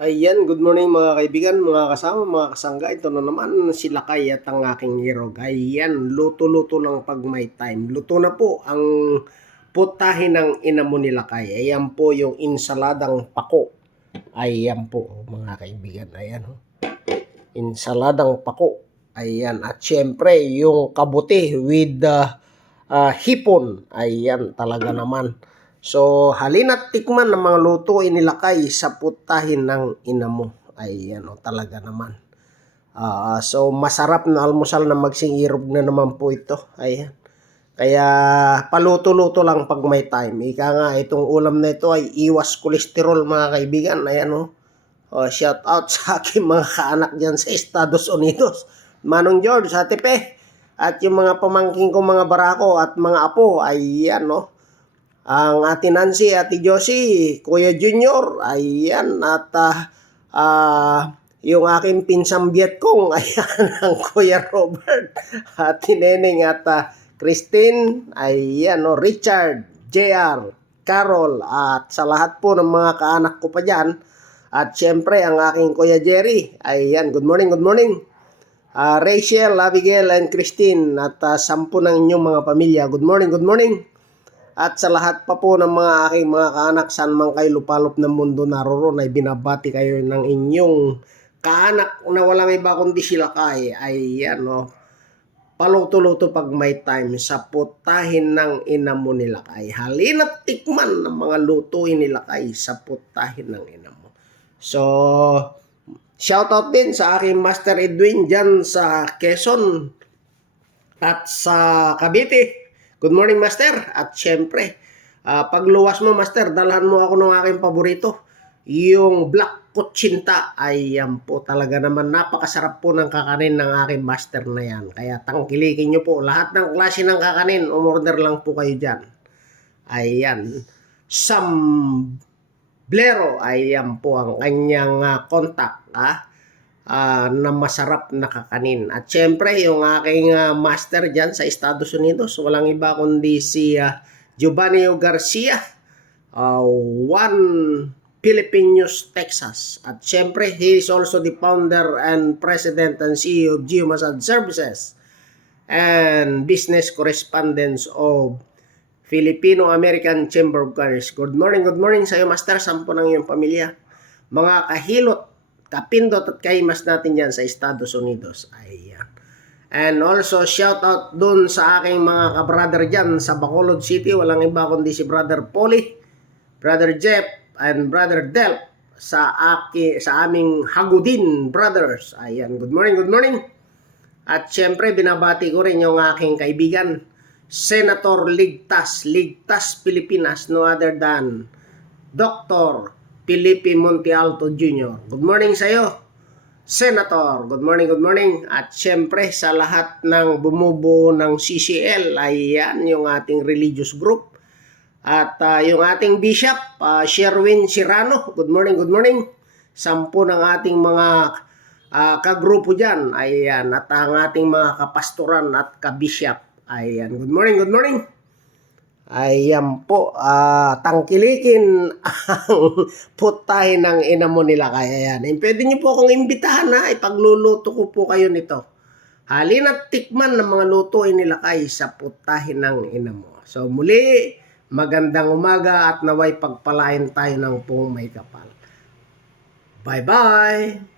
Ayan, good morning mga kaibigan, mga kasama, mga kasangga. Ito na naman si Lakay at ang aking irog. Ayan, luto-luto lang pag may time. Luto na po ang putahe ng ina mo ni Lakay. Ayan po yung insaladang pako. Ayan po mga kaibigan. Ayan ho. Insaladang pako. Ayan. At syempre yung kabuti with hipon. Ayan talaga naman. So, halina't tikman ng mga luto inilakay sa putahin ng ina mo. Ayan o, talaga naman. So, masarap na almusal na magsingirog na naman po ito. Ayan. Kaya, paluto-luto lang pag may time. Ika nga, itong ulam na ito ay iwas kolesterol mga kaibigan. Ayan o. Shout out sa aking mga kaanak dyan sa Estados Unidos. Manong George, Ate Pe. At yung mga pamangking ko, mga barako at mga apo. Ayan o. Ang Ate Nancy, Ate Josie, Kuya Junior, ayan, at yung aking pinsang Vietcong, ayan, ang Kuya Robert, Ate Neneng, at Christine, ayan, Richard, JR, Carol, at sa lahat po ng mga kaanak ko pa dyan, at syempre ang aking Kuya Jerry, ayan, good morning, good morning. Rachel, Abigail, and Christine, at 10 ng inyong mga pamilya, good morning, good morning. At sa lahat pa po ng mga aking mga kaanak, saan man kayo lupalop ng mundo naroon, ay binabati kayo ng inyong kaanak na walang iba kundi si Lakay. Ayan o, paluto-luto pag may time sa putahin ng ina mo ni Lakay. Halina't tikman ng mga lutuin ni Lakay sa putahin ng ina mo. So, shoutout din sa aking Master Edwin dyan sa Quezon at sa Cavite. Good morning, Master. At syempre, pagluwas mo, Master, dalhan mo ako ng aking paborito. Yung black kutsinta. Ayan po, talaga naman napakasarap po ng kakanin ng aking Master na yan. Kaya tangkilikin nyo po. Lahat ng klase ng kakanin, umorder lang po kayo dyan. Ayan. Samblero. Ayan po ang kanyang contact. Na masarap na kakanin. At syempre, yung aking master dyan sa Estados Unidos, walang iba kundi si Giovanni Garcia, One Philippine News, Texas. At syempre, he is also the founder and president and CEO of Geo Massage Services and business correspondent of Filipino-American Chamber of Commerce. Good morning sa iyo, Master. 10 ng iyong pamilya. Mga kahilot, kapindot at kaimas natin dyan sa Estados Unidos. Ayan. And also, shout out dun sa aking mga kabrother dyan sa Bacolod City. Walang iba kundi si Brother Polly, Brother Jeff, and Brother Del sa aming Hagudin Brothers. Ayan. Good morning. At syempre, binabati ko rin yung aking kaibigan, Senator Ligtas Pilipinas, no other than Dr. Felipe Montealto Jr. Good morning sa iyo, Senator. Good morning. At syempre sa lahat ng bumubuo ng CCL, ayan yung ating religious group. At yung ating Bishop, Sherwin Cirano. Good morning. 10 ng ating mga kagrupo dyan. Ayan. At ang ating mga kapastoran at kabishop. Ayan. Good morning. Ayan po, tangkilikin ang putahe ng ina mo nila. Kaya yan. Pwede nyo po akong imbitahan na ipagluluto ko po kayo nito. Halina't tikman ng mga lutuin nila kay sa putahe ng ina mo. So muli, magandang umaga at naway pagpalain tayo ng pong may kapal. Bye-bye!